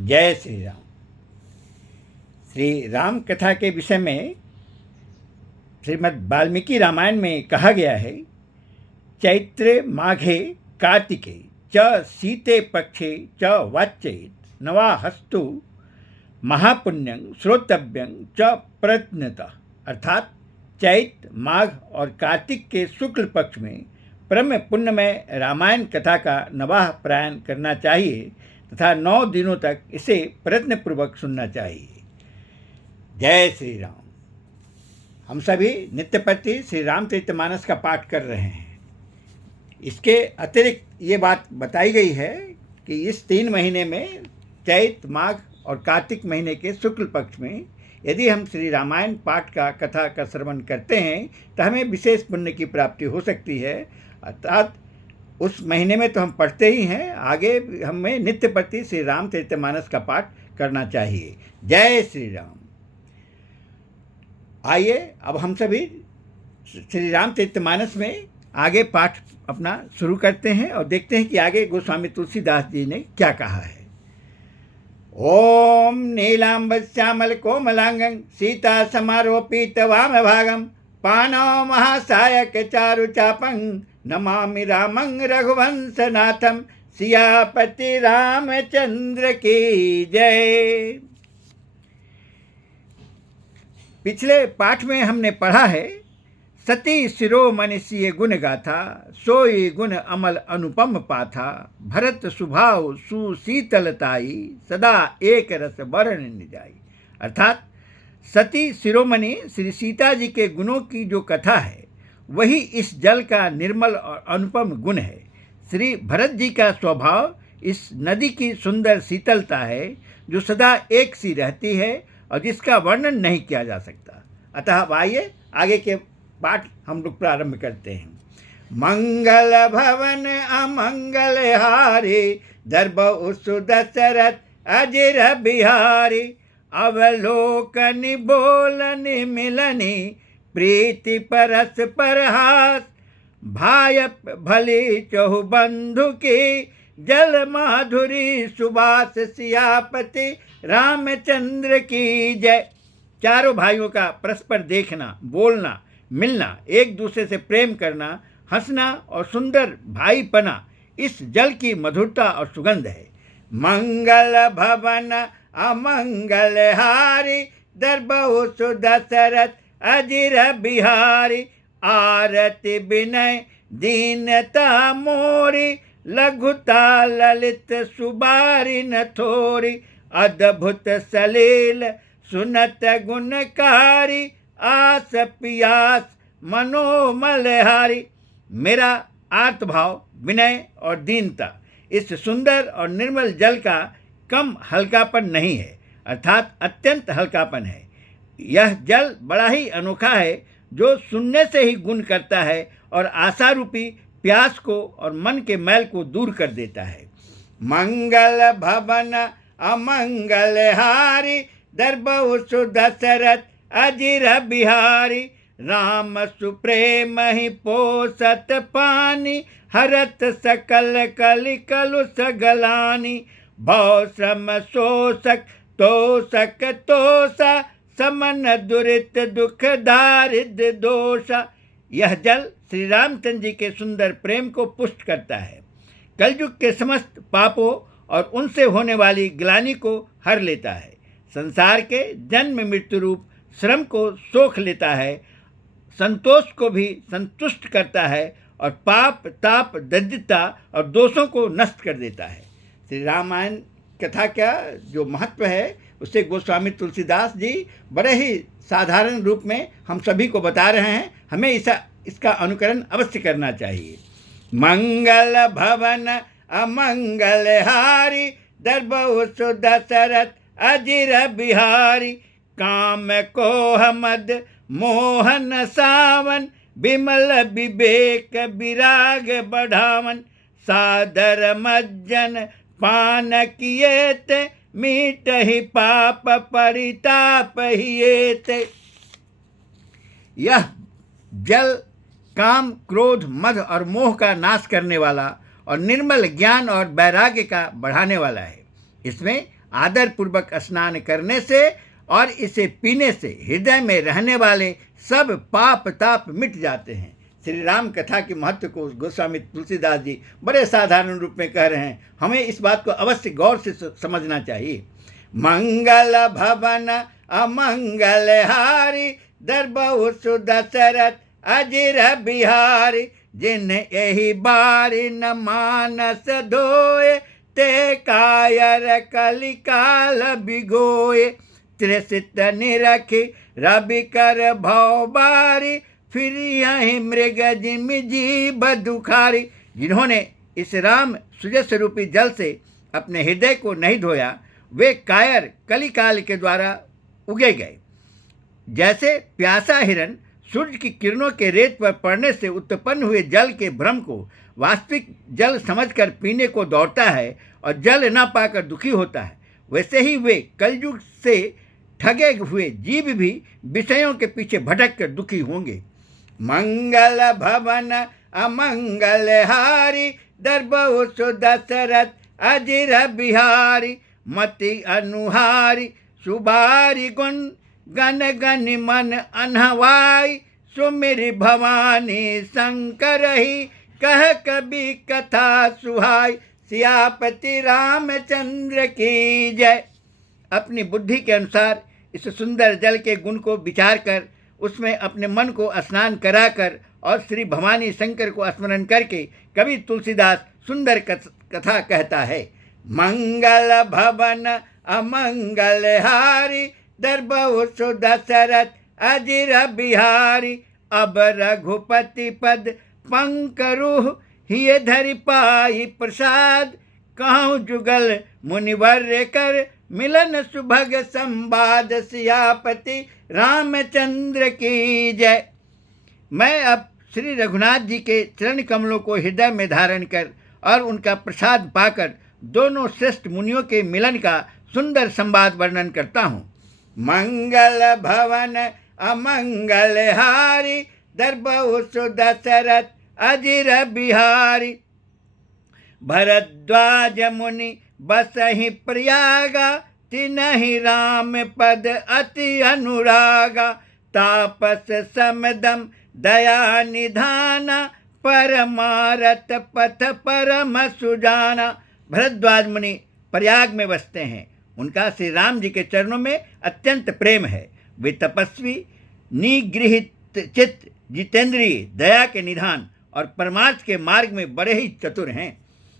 जय श्री राम। श्री राम कथा के विषय में श्रीमद् वाल्मीकि रामायण में कहा गया है, चैत्रे माघे कार्तिके च शीते पक्षे च वाच्येत नवाहस्तु महापुण्यं श्रोतव्यं च प्रयत्नतः। अर्थात चैत, माघ और कार्तिक के शुक्ल पक्ष में परम पुण्यमय रामायण कथा का नवाह प्रयाण करना चाहिए तथा 9 दिनों तक इसे प्रयत्नपूर्वक सुनना चाहिए। जय श्री राम। हम सभी नित्यप्रति श्री रामचरितमानस का पाठ कर रहे हैं। इसके अतिरिक्त ये बात बताई गई है कि इस 3 महीने में चैत, माघ और कार्तिक महीने के शुक्ल पक्ष में यदि हम श्री रामायण पाठ का कथा का श्रवण करते हैं तो हमें विशेष पुण्य की प्राप्ति हो सकती है। अर्थात उस महीने में तो हम पढ़ते ही हैं, आगे हमें नित्य प्रति श्री रामचरितमानस का पाठ करना चाहिए। जय श्री राम। आइए अब हम सभी श्री रामचरितमानस में आगे पाठ अपना शुरू करते हैं और देखते हैं कि आगे गोस्वामी तुलसीदास जी ने क्या कहा है। ओम नीलांबश्यामल कोमलांगं सीता समारोपित वाम भागम पानौ महासायक चारु चापं नमामि रामं रघुवंशनाथं सियापति रामचंद्र की जय। पिछले पाठ में हमने पढ़ा है, सती शिरोमणि सिय गुण गाथा सोई गुण अमल अनुपम पाथा भरत सुभाव सुशीतलताई सदा एक रस वर्ण निजाई। अर्थात सती शिरोमणि श्री सीता जी के गुणों की जो कथा है वही इस जल का निर्मल और अनुपम गुण है। श्री भरत जी का स्वभाव इस नदी की सुंदर शीतलता है जो सदा एक सी रहती है और जिसका वर्णन नहीं किया जा सकता। अतः आइए आगे के पाठ हम लोग प्रारंभ करते हैं। मंगल भवन अमंगल हारी दरबउ सुदशरथ अजिर बिहारी अवलोकनि बोलनि मिलनि प्रीति परस परहास भाय भली चहु बंधु की जल माधुरी सुबास सियापति रामचंद्र की जय। चारों भाइयों का परस्पर देखना, बोलना, मिलना, एक दूसरे से प्रेम करना, हंसना और सुंदर भाईपना इस जल की मधुरता और सुगंध है। मंगल भवन अमंगल हारी दरबउ सुदशरथ अजिर बिहारी आरति विनय दीनता मोरी लघुता ललित सुबारी न थोरी अद्भुत सलील सुनत गुणकारी आस पियास मनोमलहारी। मेरा आर्तभाव, विनय और दीनता इस सुंदर और निर्मल जल का कम हल्कापन नहीं है, अर्थात अत्यंत हल्कापन है। यह जल बड़ा ही अनोखा है जो सुनने से ही गुण करता है और आशा रूपी प्यास को और मन के मैल को दूर कर देता है। मंगल भवन अमंगल हारी दरबउ सुदशरथ अजिर बिहारी राम सुप्रेम ही पोसत पानी हरत सकल कलि कलु सगलानी भव श्रम शोषक तोषक तोषा समन दुरित दुख दारिद्र दोषा। यह जल श्री रामचंद्र जी के सुंदर प्रेम को पुष्ट करता है, कलयुग के समस्त पापों और उनसे होने वाली ग्लानि को हर लेता है, संसार के जन्म मृत्यु रूप श्रम को सोख लेता है, संतोष को भी संतुष्ट करता है और पाप ताप दरिद्रता और दोषों को नष्ट कर देता है। श्री रामायण कथा का जो महत्व है उसे गोस्वामी तुलसीदास जी बड़े ही साधारण रूप में हम सभी को बता रहे हैं। हमें इसका अनुकरण अवश्य करना चाहिए। मंगल भवन अमंगल हारी दरबउ सुदशरथ अजिर बिहारी काम कोह मद मोहन सावन विमल विवेक विराग बढ़ावन सादर मज्जन पान किएत मीट ही पाप परिताप हिएत। यह जल काम, क्रोध, मद और मोह का नाश करने वाला और निर्मल ज्ञान और वैराग्य का बढ़ाने वाला है। इसमें आदरपूर्वक स्नान करने से और इसे पीने से हृदय में रहने वाले सब पाप ताप मिट जाते हैं। श्री राम कथा के महत्व को गोस्वामी तुलसीदास जी बड़े साधारण रूप में कह रहे हैं। हमें इस बात को अवश्य गौर से समझना चाहिए। मंगल भवन अमंगल हारी दरबहु सुदशरथ अजिर बिहारी जिन यही बारी न मानस धोए ते कायर कलिकाल बिगोए त्रिसित निरखी रवि कर भव बारी फिर यही मृग जिम जीव दुखारी। जिन्होंने इस राम सुजस रूपी जल से अपने हृदय को नहीं धोया वे कायर कलिकाल के द्वारा उगे गए। जैसे प्यासा हिरन सूर्य की किरणों के रेत पर पड़ने से उत्पन्न हुए जल के भ्रम को वास्तविक जल समझकर पीने को दौड़ता है और जल न पाकर दुखी होता है, वैसे ही वे कलयुग से ठगे हुए जीव भी विषयों के पीछे भटक कर दुखी होंगे। मंगल भवन अमंगल हारी दरबहु सुदशरथ अजिर बिहारी मति अनुहारी सुबारी गुण गण गण मन अनहवाई सुमिर भवानी शंकर ही कह कभी कथा सुहाई सियापति रामचंद्र की जय। अपनी बुद्धि के अनुसार इस सुंदर जल के गुण को विचार कर उसमें अपने मन को स्नान कराकर और श्री भवानी शंकर को स्मरण करके कवि तुलसीदास सुंदर कथा कहता है। मंगल भवन अमंगल हारी दरबहु सुदशरथ अजिर बिहारी अब रघुपति पद पंकरुह हिय धरि पाई प्रसाद कहूँ जुगल मुनिवर्य कर मिलन सुभग संवाद सियापति रामचंद्र की जय। मैं अब श्री रघुनाथ जी के चरण कमलों को हृदय में धारण कर और उनका प्रसाद पाकर दोनों श्रेष्ठ मुनियों के मिलन का सुंदर संवाद वर्णन करता हूँ। मंगल भवन अमंगल हारी दरबहु सुदशरथ अजिर बिहारी भरद्वाज मुनि बसहि प्रयागा तिनहि राम पद अति अनुरागा तापस समदम दया निधाना परमारत पथ परम सुजाना। भरद्वाज मुनि प्रयाग में बसते हैं। उनका श्री राम जी के चरणों में अत्यंत प्रेम है। वे तपस्वी निगृहित चित्त जितेंद्रिय दया के निधान और परमार्थ के मार्ग में बड़े ही चतुर हैं।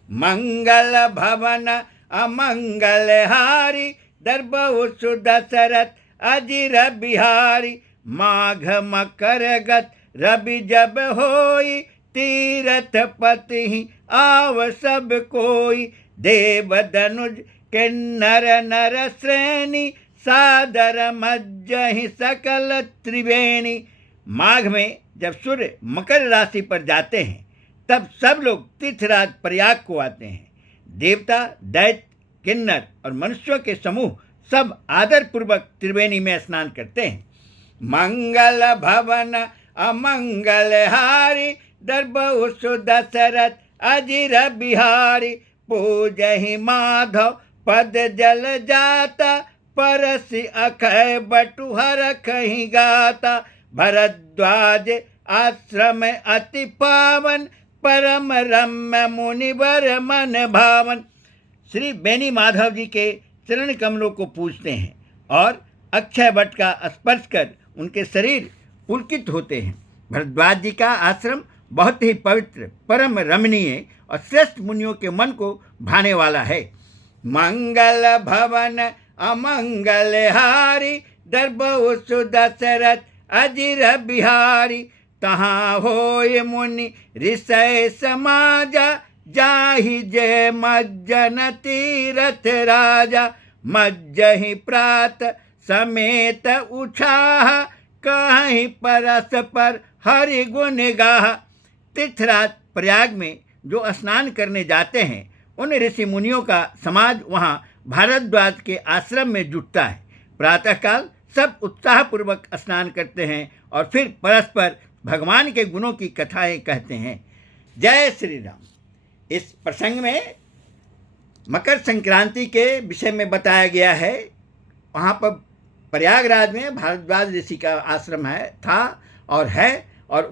मंगल भवन अमंगल हारी दरबहु सुदशरथ अजिर बिहारी माघ मकर गत रवि जब होई तीरथ पति आव सब कोई देव धनुज किन्नर नर श्रेणी सादर मज्जहि सकल त्रिवेणी। माघ में जब सूर्य मकर राशि पर जाते हैं तब सब लोग तीर्थराज प्रयाग को आते हैं। देवता दैत्य किन्नर और मनुष्यों के समूह सब आदर पूर्वक त्रिवेणी में स्नान करते हैं। मंगल भवन अमंगल हारी दरबहु सुदशरथ अजिर बिहारी पूजहि माधव पद जल जाता परसि अखय बटुहर कहीं गाता भरद्वाज आश्रम अति पावन परम रम्य मुनिवर मन भावन। श्री बेनी माधव जी के चरण कमलों को पूजते हैं और अक्षय वट का स्पर्श कर उनके शरीर पुलकित होते हैं। भरद्वाज जी का आश्रम बहुत ही पवित्र परम रमणीय और श्रेष्ठ मुनियों के मन को भाने वाला है। मंगल भवन अमंगल हारी दरबहु सुदशरथ अजिर बिहारी तहाँ होय मुनि ऋषय समाजा जाहि जय मज्जन तीरथ राजा मज्जहि प्रात समेत उछाह कहीं परस पर हरि गुण गाह। तीर्थराज प्रयाग में जो स्नान करने जाते हैं उन ऋषि मुनियों का समाज वहाँ भारद्वाज के आश्रम में जुटता है। प्रातःकाल सब उत्साहपूर्वक स्नान करते हैं और फिर परस्पर भगवान के गुणों की कथाएं कहते हैं। जय श्री राम। इस प्रसंग में मकर संक्रांति के विषय में बताया गया है। वहाँ पर प्रयागराज में भारद्वाज ऋषि का आश्रम था और है, और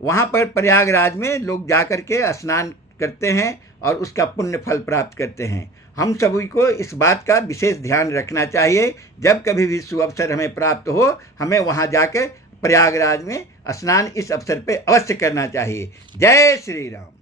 वहाँ पर प्रयागराज में लोग जाकर के स्नान करते हैं और उसका पुण्य फल प्राप्त करते हैं। हम सभी को इस बात का विशेष ध्यान रखना चाहिए। जब कभी भी शुभ अवसर हमें प्राप्त हो, हमें वहाँ जाकर प्रयागराज में स्नान इस अवसर पे अवश्य करना चाहिए। जय श्री राम।